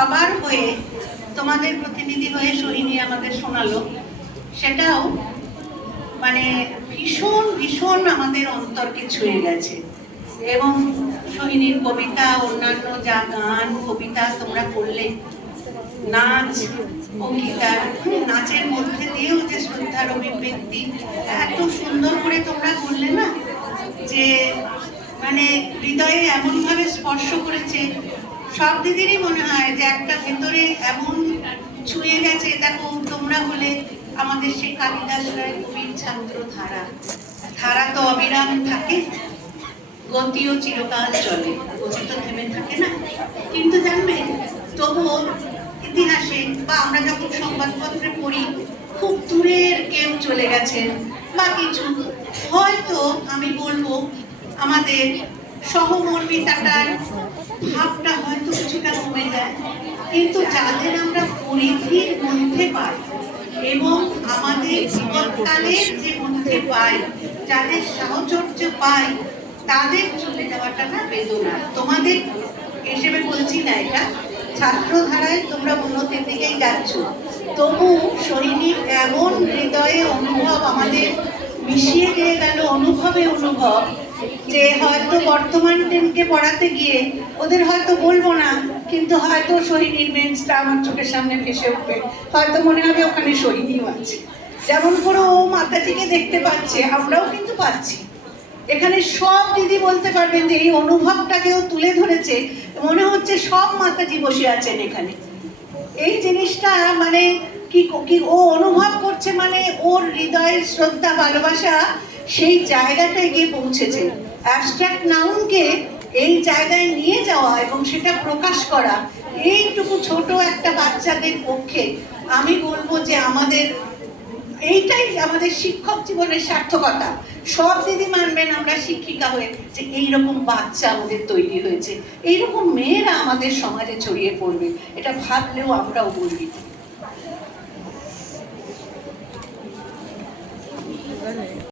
সবার হয়ে তোমাদের প্রতিনিধি হয়ে সোহিনী আমাদের শোনালো, সেটাও মানে ভীষণ ভীষণ আমাদের অন্তরকে ছুঁয়ে গেছে। এবং সোহিনীর কবিতা, অন্যান্য যা গান কবিতা তোমরা করলে, নাচ ও গীতার, নাচের মধ্যে দিয়েও যে শ্রদ্ধার অভিব্যক্তি এত সুন্দর করে তোমরা করলে না, যে মানে হৃদয়ে এমন ভাবে স্পর্শ করেছে। সব দিদিরই মনে হয় যে একটা ভেতরে এমন ছুঁয়ে গেছে। দেখো, তোমরা হলে আমাদের সেই কালিদাস রায় কবির ছাত্র। ধারা ধারা তো অবিরাম থাকে, গতিও চিরকাল চলে, গতি তো থেমে থাকে না। কিন্তু জানবে, তবুও ইতিহাসে বা আমরা যখন সংবাদপত্রে পড়ি, খুব দূরের কেউ চলে গেছেন বা কিছু, হয়তো আমি বলবো আমাদের সহমর্মিতাটার ভাবটা হয়তো কিছুটা কমে যায়। কিন্তু যাদের আমরা পরিধির মধ্যে পাই এবং আমাদের জীবনকালের যে মধ্যে পাই, যাদের সাহচর্য পাই, তাদের চলে যাওয়াটা না বেদনা। তোমাদের হিসেবে বলছি না, এটা ছাত্রধারায় তোমরা উন্নতির দিকেই যাচ্ছ। তবু সোহিনীর এমন হৃদয়ে অনুভব আমাদের মিশিয়ে দিয়ে গেল, অনুভবে অনুভব, যে হয়তো বর্তমান টেনকে পড়াতে গিয়ে ওদের হয়তো বলবো না, কিন্তু হয়তো সোহিনীর বেঞ্চটা আমার চোখের সামনে ভেসে উঠবে। হয়তো মনে হবে ওখানে সোহিনীও আছে। যেমন করে ও মাতাজিকে দেখতে পাচ্ছে, আমরাও কিন্তু পাচ্ছি। এখানে সব দিদি বলতে পারবেন যে এই অনুভবটাকেও তুলে ধরেছে। মনে হচ্ছে সব মাতাজি বসে আছেন এখানে। এই জিনিসটা মানে কি ও অনুভব করছে, মানে ওর হৃদয়ের শ্রদ্ধা ভালোবাসা সেই জায়গাটায় গিয়ে পৌঁছেছে। অ্যাবস্ট্রাক্ট নাউনকে এই জায়গায় নিয়ে যাওয়া এবং সেটা প্রকাশ করা, এইটুকু ছোট একটা বাচ্চাদের পক্ষে আমি বলবো যে আমাদের এইটাই আমাদের শিক্ষক জীবনের সার্থকতা। সব দিদি মানবেন আমরা শিক্ষিকা হয়ে যে এইরকম বাচ্চা আমাদের তৈরি হয়েছে, এইরকম মেয়েরা আমাদের সমাজে ছড়িয়ে পড়বে, এটা ভাবলেও আমরাও গর্বিত।